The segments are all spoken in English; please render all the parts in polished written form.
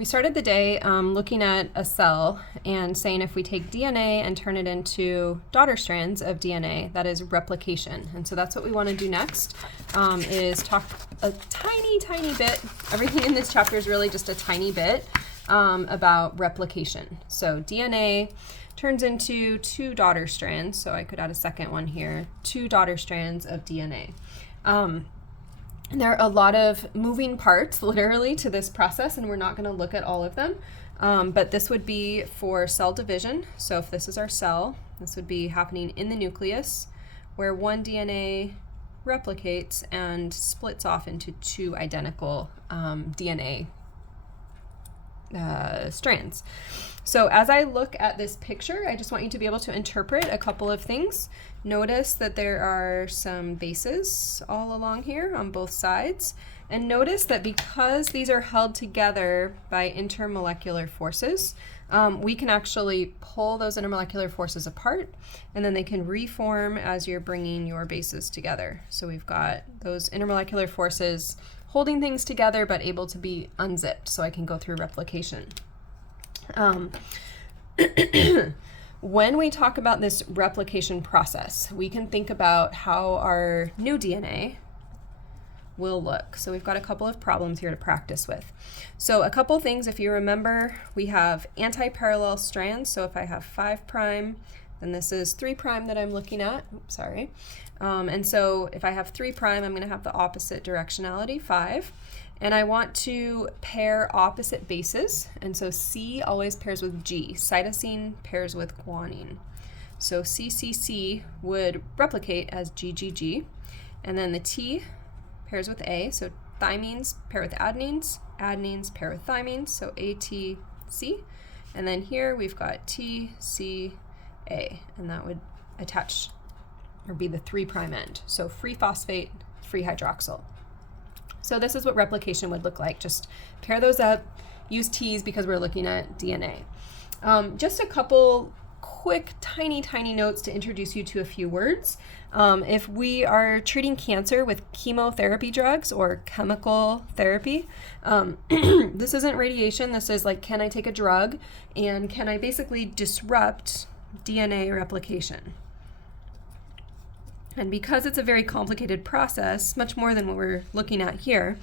We started the day looking at a cell and saying if we take DNA and turn it into daughter strands of DNA, that is replication. And so that's what we want to do next, is talk a tiny bit. Everything in this chapter is really just a tiny bit about replication. So DNA turns into two daughter strands. So I could add a second one here, two daughter strands of DNA. And there are a lot of moving parts, literally, to this process, and we're not going to look at all of them. But this would be for cell division. So if this is our cell, this would be happening in the nucleus, where one DNA replicates and splits off into two identical DNA strands. So as I look at this picture, I just want you to be able to interpret a couple of things. Notice that there are some bases all along here on both sides. And notice that because these are held together by intermolecular forces, we can actually pull those intermolecular forces apart, and then they can reform as you're bringing your bases together. So we've got those intermolecular forces holding things together but able to be unzipped, so I can go through replication. When we talk about this replication process, we can think about how our new DNA will look. So we've got a couple of problems here to practice with. So a couple things, if you remember, we have anti-parallel strands. So if I have 5', then this is 3' that I'm looking at. Oops, sorry. And so if I have 3', I'm going to have the opposite directionality, 5. And I want to pair opposite bases. And so C always pairs with G. Cytosine pairs with guanine. So CCC would replicate as GGG. And then the T pairs with A. So thymines pair with adenines. Adenines pair with thymines. So ATC. And then here we've got TCA. And that would attach or be the 3' end. So free phosphate, free hydroxyl. So this is what replication would look like. Just pair those up, use T's because we're looking at DNA. Just a couple quick, tiny notes to introduce you to a few words. If we are treating cancer with chemotherapy drugs or chemical therapy, this isn't radiation. This is like, can I take a drug and can I basically disrupt DNA replication? And because it's a very complicated process, much more than what we're looking at here,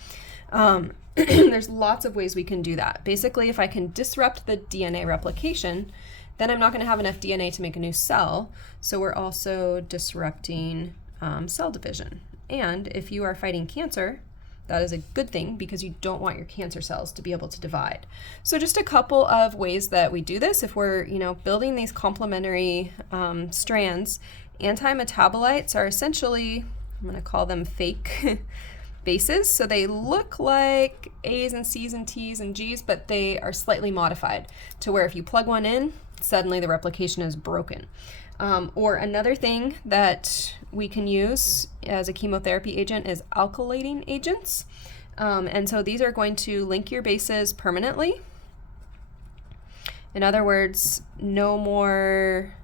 there's lots of ways we can do that. Basically, if I can disrupt the DNA replication, then I'm not going to have enough DNA to make a new cell. So we're also disrupting cell division. And if you are fighting cancer, that is a good thing because you don't want your cancer cells to be able to divide. So just a couple of ways that we do this. If we're, building these complementary strands, anti-metabolites are essentially, I'm going to call them fake bases. So they look like A's and C's and T's and G's, but they are slightly modified to where if you plug one in, suddenly the replication is broken. Or another thing that we can use as a chemotherapy agent is alkylating agents. And so these are going to link your bases permanently. In other words, no more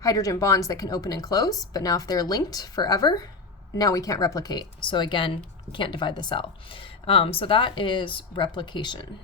hydrogen bonds that can open and close, but now if they're linked forever, now we can't replicate. So again, can't divide the cell. So that is replication.